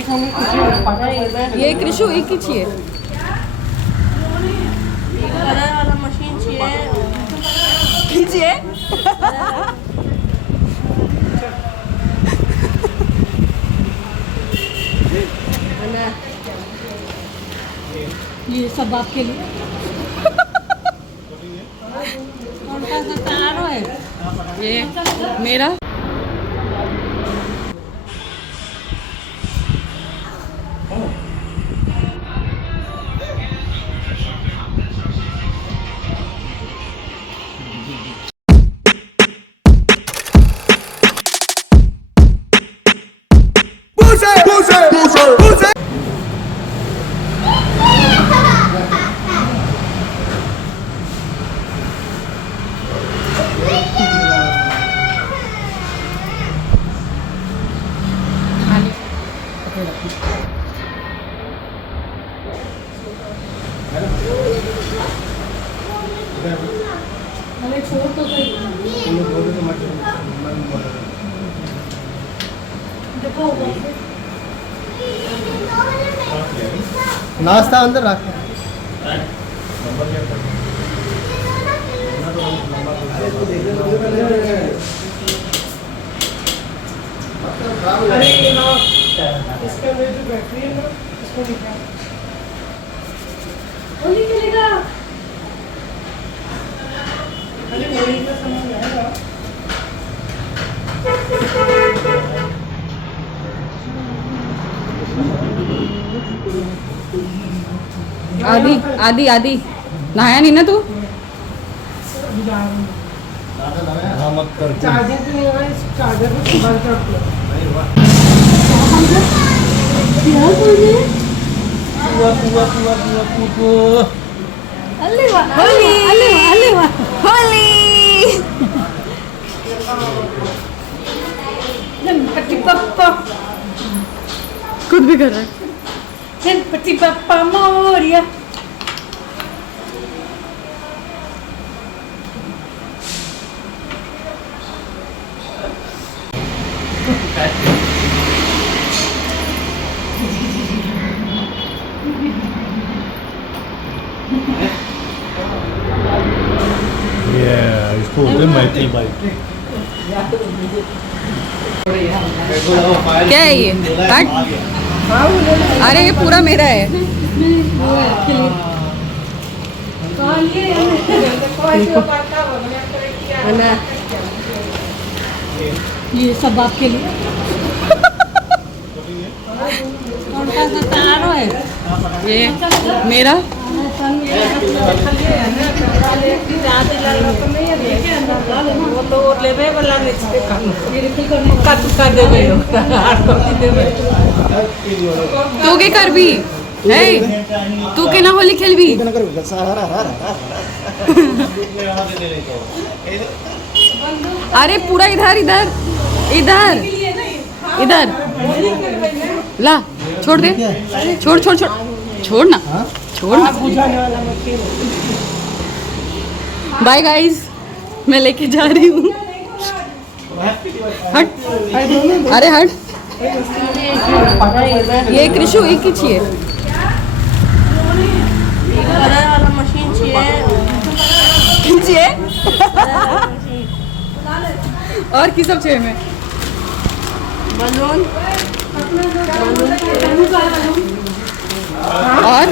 ये कृषु एक ही चाहिए वाला मशीन कीजिए ये सब आपके लिए कौन सा तारो है ये मेरा अरे छोड़ तो सही देखो नाश्ता अंदर रख अरे ये ना इसके अंदर जो बैटरी है ना इसको दिखा वो निकलेगा अरे वही का समझ आएगा आदि आदि आदि नहाया नहीं ना तू चार्जिंग तो नहीं होगा इस चार्जर को बंद कर दिया अल्ले वाह होली अल्ले वाह होली गणपति बप्पा खुद भी कर रहा है गणपति बप्पा मोरिया इसको माइकल बाइक क्या है ये काट अरे ये पूरा मेरा है ये सब आपके लिए कौन सा तारो है ये मेरा वो तो और लेवे वाला नेक्स्ट कट कर देवे तू के कर भी है तू के ना होली खेल भी अरे पूरा इधर इधर इधर इधर ला छोड़ दे छोड़ छोड़ छोड़ छोड़ ना छोड़ ना बाय गाइस मैं लेके जा रही हूँ हट अरे हट ये कृषु एक ही चाहिए वाला मशीन कीजिए और की सब चाहिए मैं बलून और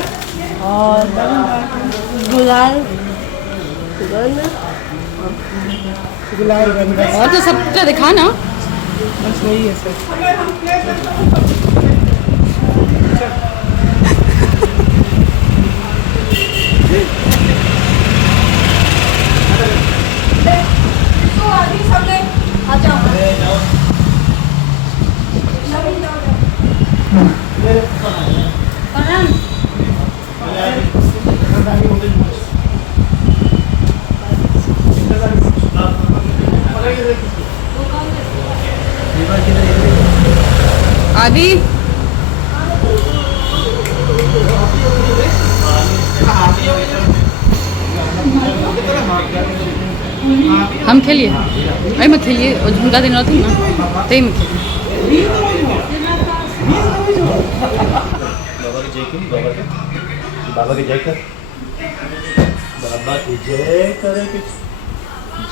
गुलाल और तो सब क्या दिखा ना बस वही है सर आदि हम खेलिए अरे मैं खेलिए और झुमका देना थी ना तही में खेलिए भी जो बाबा की जय की बाबा की जय कर बाबा की जय करे कि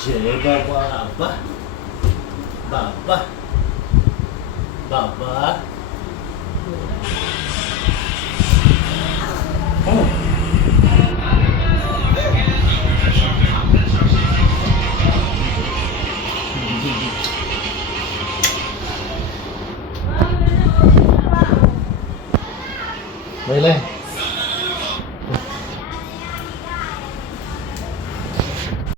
जय बाबा बाबा बाबा बाबा Đây lên